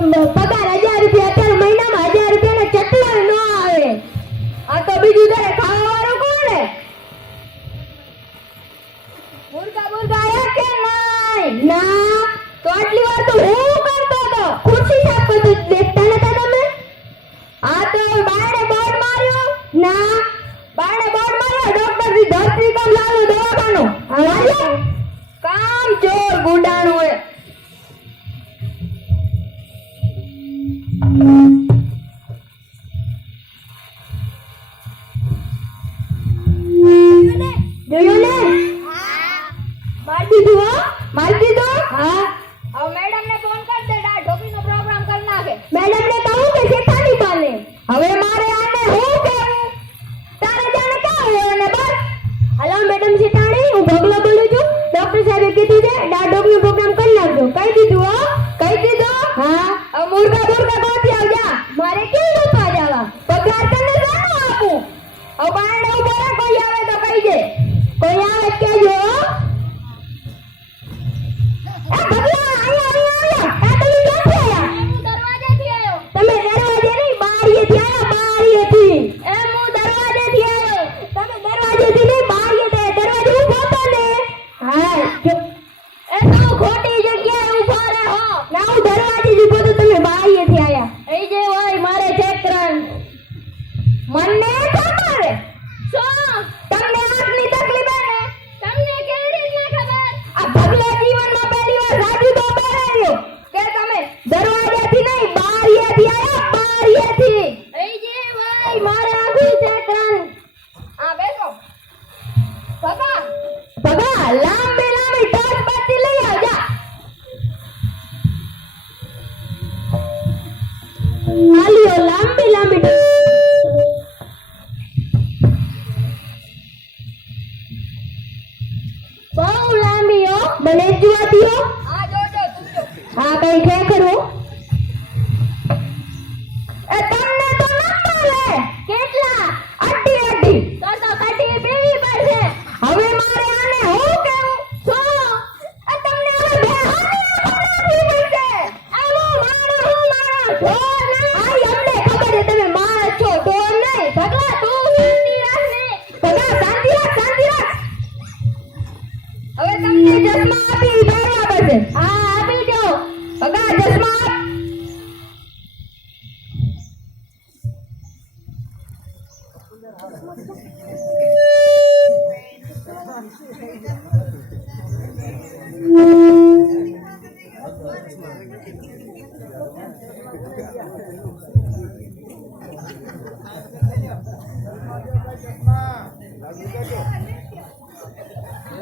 પગાર 1000 રૂપિયા અત્યારે મહિનામાં 1000 રૂપિયાનો ચટલો ન આવે. આ તો બીજું તારે ખાવા વાળું કોણ હે? મુર્ગા આયા કે નહીં? ના તો આટલી વાર તો હું કરતો હતો. ખુરશી સાફ કરતો દેખતા નતા તમે? આ તો બાયણે બોર્ડ માર્યો. ના બાયણે બોર્ડ માર્યો ડોક્ટર જી ધરતી કામ લાલુ દવાખાનું. હાલે કામ ચોર ગુંડાણું હે. જોયું ને? મારી દીધું હો? મારી દીધું? હા. હવે મેડમ ને ફોન કર દે, ઢોકીનો પ્રોગ્રામ કરી નાખે. મેડમ ને કહું કે શેઠાની પાલે. હવે મારે આને હું કહેવું? તારે જાણે કાં હોય ને બસ. હલો મેડમ શેઠાણી, હું ભગલો બોલું છું. ડોક્ટર સાહેબે કીધું છે ઢોકીનો પ્રોગ્રામ કરી નાખજો. કહી દીધું હો? કહી દીધું? હા. હવે મુર્ગા ગોતી આવજા. મારે કેમ ગોતવા જવા? પગાર તને જાણો આપું. હવે બાયણે ઉભો રહે, કોઈ આવે તો કહી દે. કોઈ આવે કેજો.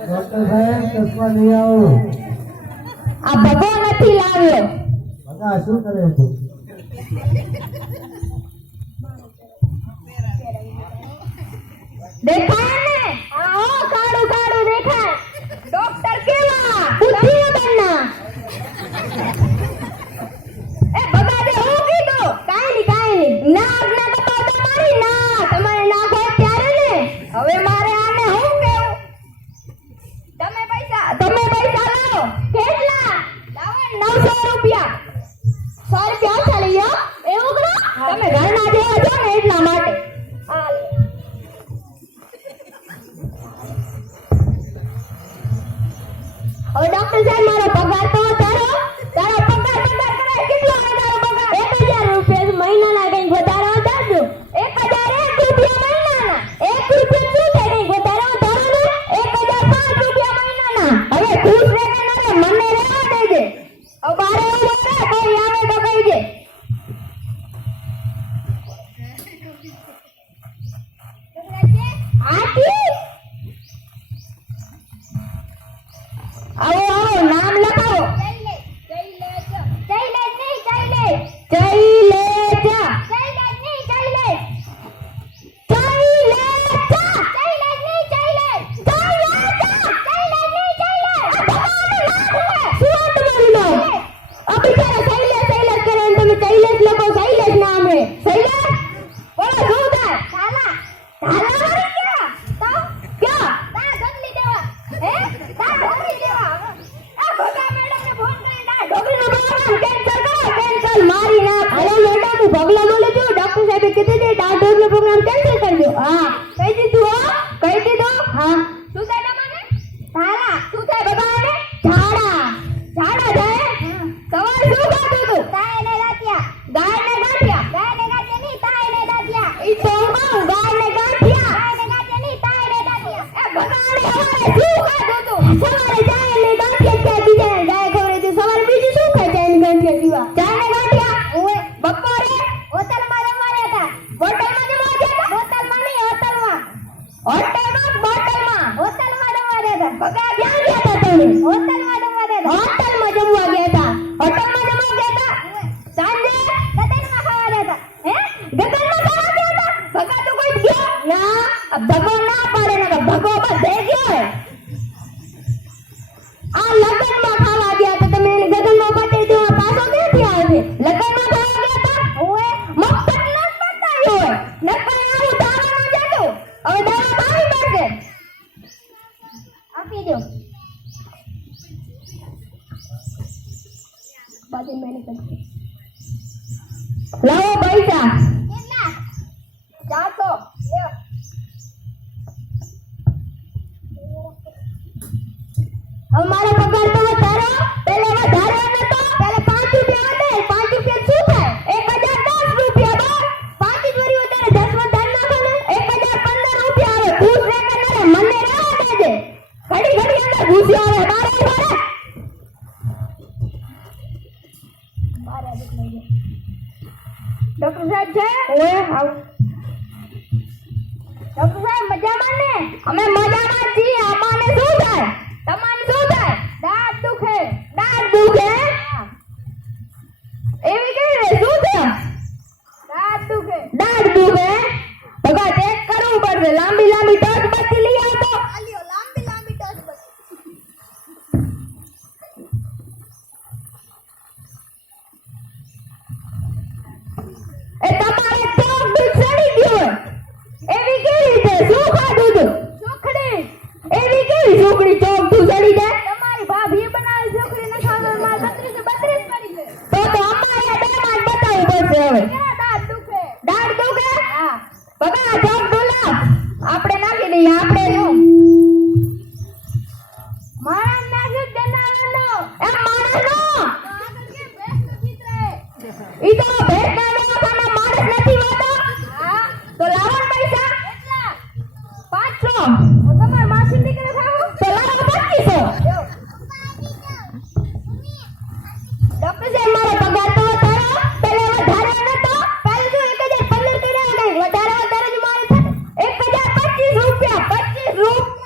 ડોક્ટર સાહેબ ચશ્મા લઈ આવો. આ ભગો નથી લાવ્યો. ભગા શું કરે છે? દેખાય ને? આહો કાળું કાળું દેખાય. ડોક્ટર કેવા? બુદ્ધિ વગરના. એ ભગા દે હું કીધું? કાઈ નહીં. ના ના તો તમારી ના તમારે ના હોય ત્યારે ને. હવે મારે આને હું કેવું? તમે પૈસા લાવો. કેટલા? લાવો 900 રૂપિયા. 100 રૂપિયા ઓછા લઈ આવો. એવું કરો? તમે ઘરના જેવા છો ને એટલા માટે. હાલ હોટલમાં જમવા ગયા હતા. હોટલમાં જમવા ગયા હતા. સાંજે ગગનમાં ખાવા ગયા હતા. હે ગગનમાં ખાવા ગયા હતા. ભગા તો કોઈ ગયો ના. ભગો ના પાડે ને ભગો બધે ગયો. આ લગનમાં ખાવા ગયા હતા. તમે એને ગગનમાં પાડી દેવા પાછો ક્યાંથી આવે? લગનમાં ખાવા ગયા હતા. ઓએ મફત ન પતાયો હોય. નકર આવું દાવા ન જતો. હવે દાવા ભાવી પડશે. આપી દો. બાજુ મેને કરી. લાવો પૈસા. કેટલા? 400. લ્યો. હવે મારો પગાર તો વધારો. પહેલા વધારો નતો. પહેલા 5 રૂપિયા હતા. 5 રૂપિયા શું થાય? 1010 રૂપિયા બસ. 5 વરી વધારે 10 વધારે નાખો ને 1015 રૂપિયા આવે. ખુશ રહે કે ના મને રહેવા દેજે. ઘડી ઘડી અંદર ઘૂસ્યો આવે. મારે ડોક્ટર સાહેબ છે? ઓએ આવ. ડોક્ટર સાહેબ મજામાં ને? અમે મજામાં છીએ. અમાને શું થાય? તમારે શું થાય? દાંત દુખે. દાંત દુખે? એવી કેવી રે? શું છે? દાંત દુખે. દાંત દુખે? ભગા ચેક કરવું પડશે. લાંબી લાંબી ટચ બત્તી લઈ આવતો. આલ્યો લાંબી લાંબી ટચ બત્તી. એ તમારે ચોક દૂધ સડી ગયું. એવી કેવી રીતે? શું ખાધું તું? સુખડી. એવી કેવી સુખડી ચોક દૂધ સડી જાય? તમારી ભાભીએ બનાવેલી સુખડી ને ખાવામાં 32 પડી ગઈ. તો અમારે બે માં બતાવવું પડશે હવે. દાંત દુખે. દાંત દુખે? હા. બગા ચોક દુલા આપણે નાખી દઈએ. આપણે જો મારા નાખી દેનાવાનો. એ માણસનો આગળ કે ભેંસનો ચિત્ર હે. ઈ તો ભેંસના દવાખાના માણસ નથી હોતો. હા તો લાવો ને પૈસા. કેટલા? 500. તમાર માસી દીકરી ખાવો તો લાવો 2500. ડોક્ટર સાહેબ મારો પગાર તો વધારો. પહેલા વધારે નતો. પહેલા તો 1015 કર્યા કઈ વધારે વધારે જ મારે થાય. 1025 રૂપિયા. 25 રૂપિયા.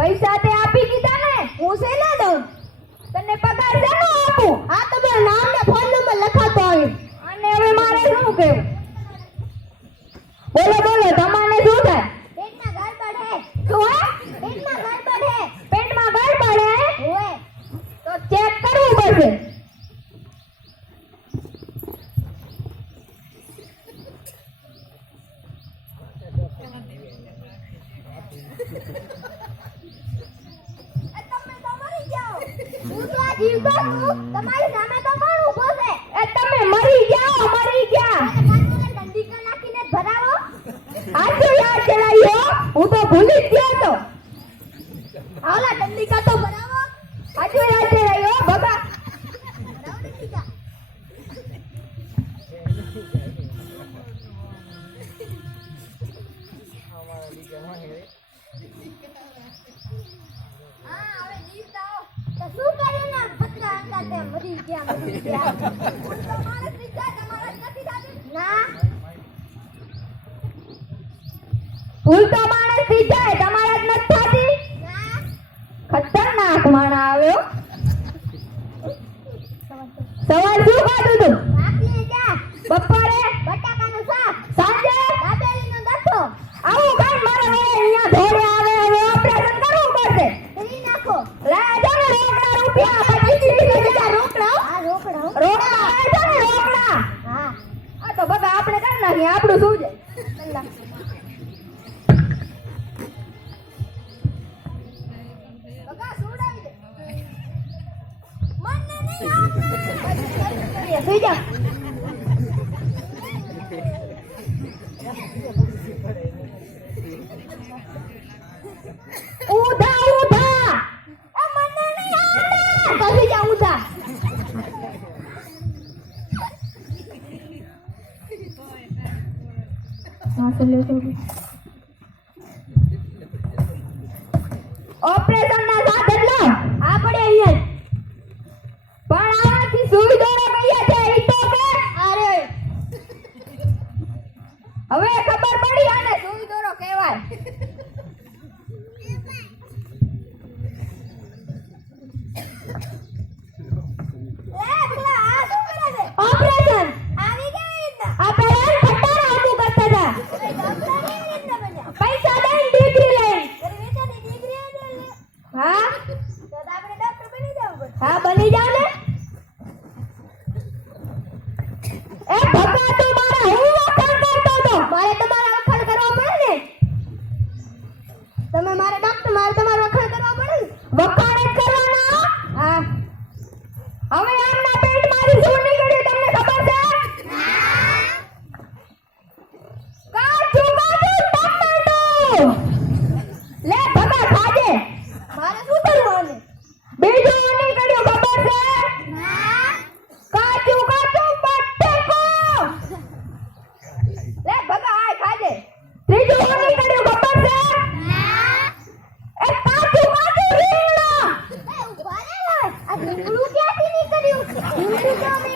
પૈસા તે આપી દીધા ને, હું શેના દઉં? તને પગાર શેનો આપું? આ તમારું નામ ને ફોન નંબર લખાતો આવી. અને હવે મારે શું કહેવું? બોલો બોલો, તમારે શું થાય? પેટમાં ગડબડ હે. શું હે? પેટમાં ગડબડ હે. પેટમાં ગડબડ હે? ઓય. તો ચેક કરવું પડશે. તમારી સામે તો કોણ ઊભો છે? એ તમે મરી જાઓ, મરી ગયા. કાનને દંડીકા નાખીને ભરાવો. આજો યાદ ચલાયો, હું તો ભૂલી જ ગયો તો. આલા દંડીકા તો ભરાવો. આજો યાદ ચલાયો, બાબા. ભરાવો દંડીકા. હા, હવે જીત આવો. તો શું કર્યું ને ફટકા અંગાતે મરી ગયા, મરી ગયા. તો માણસ ની જાય, તમારા નથી થાતી. ના, ભૂલ તો માણસ ની જાય, તમારા જ નથી થાતી. ના, ખતરનાક માણા આવ્યો. સવાર શું ખાધું તું? ભાખરી ચા. બપોરે બટાકાનું શાક. સાંજે દાબેલીનો દથો. આવું કાઈ મારે હવે અહીંયા ધોડે આવે, હવે ઓપરેશન કરવું પડશે. કરી નાખો. લાય જો ને રોકડા રૂપિયા 25,000 રોકડા. હા, રોકડા આવે છે ને રોકડા. હા, આ તો બગા આપણે કરી નાખીએ, આપણું શું છે? કલ્લા બગા સુડાવી દે. મને નહીં આપે. સુઈ જા. ઉધા ઉધા. એ મને નહીં આવડે. પછી જા ઉધા. ઓપરેશન ના સાધન લો. આપણે અહીંયા પણ આનાથી સુવિધાઓ કઈ છે ઈ તો કે. અરે હવે ખબર પડી આને સુવિધાઓ કહેવાય. ઓપરેશન આવી ગઈ. આપણે ખટારા આટું કરતા હતા. પૈસા દઈને ડિગ્રી લઈ. હા, તો આપણે ડોક્ટર બની જાવ. હા, બની જાવ ને. એ ભગા તો મારા હું વખાણ કરતો હતો. મારે તમારા વખાણ કરવા પડે ને.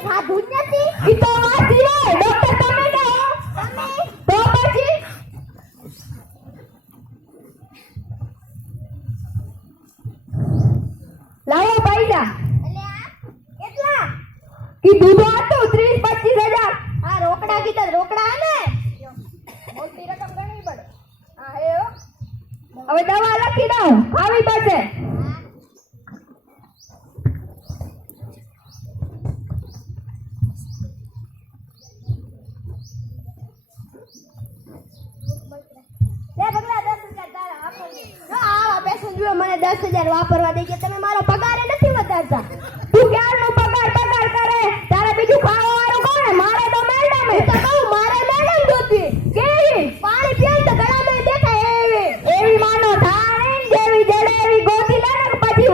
ખાધું જ નથી. ઈ તો વાંચી હોય. ડોક્ટર તમે ને હો. તો પછી લાવો પૈસા. કેટલા? કીધું તો હતું 30-25 હજાર. આ રોકડા કીધા રોકડા ને મોટી રકમ ગણવી પડે. હા હે હો. હવે દવા લખી દઉં ખાવી પડશે. લે બગલા 10,000 તારા આપો. જો આવા પૈસા જો મને 10,000 વાપરવા દે કે તમે મારો પગાર નથી વધારતા. તું ક્યારનો પગાર કરે તારે બીજું ખાવાનું કોને? મારે તો મેડમ હે. તો કહું મારે મેડમ જોતી. કેવી? પાણી પીએ તો ગળામાં દેખાય એવી. એવી માનો થાણે જેવી જડે એવી ગોતી લે ને પછી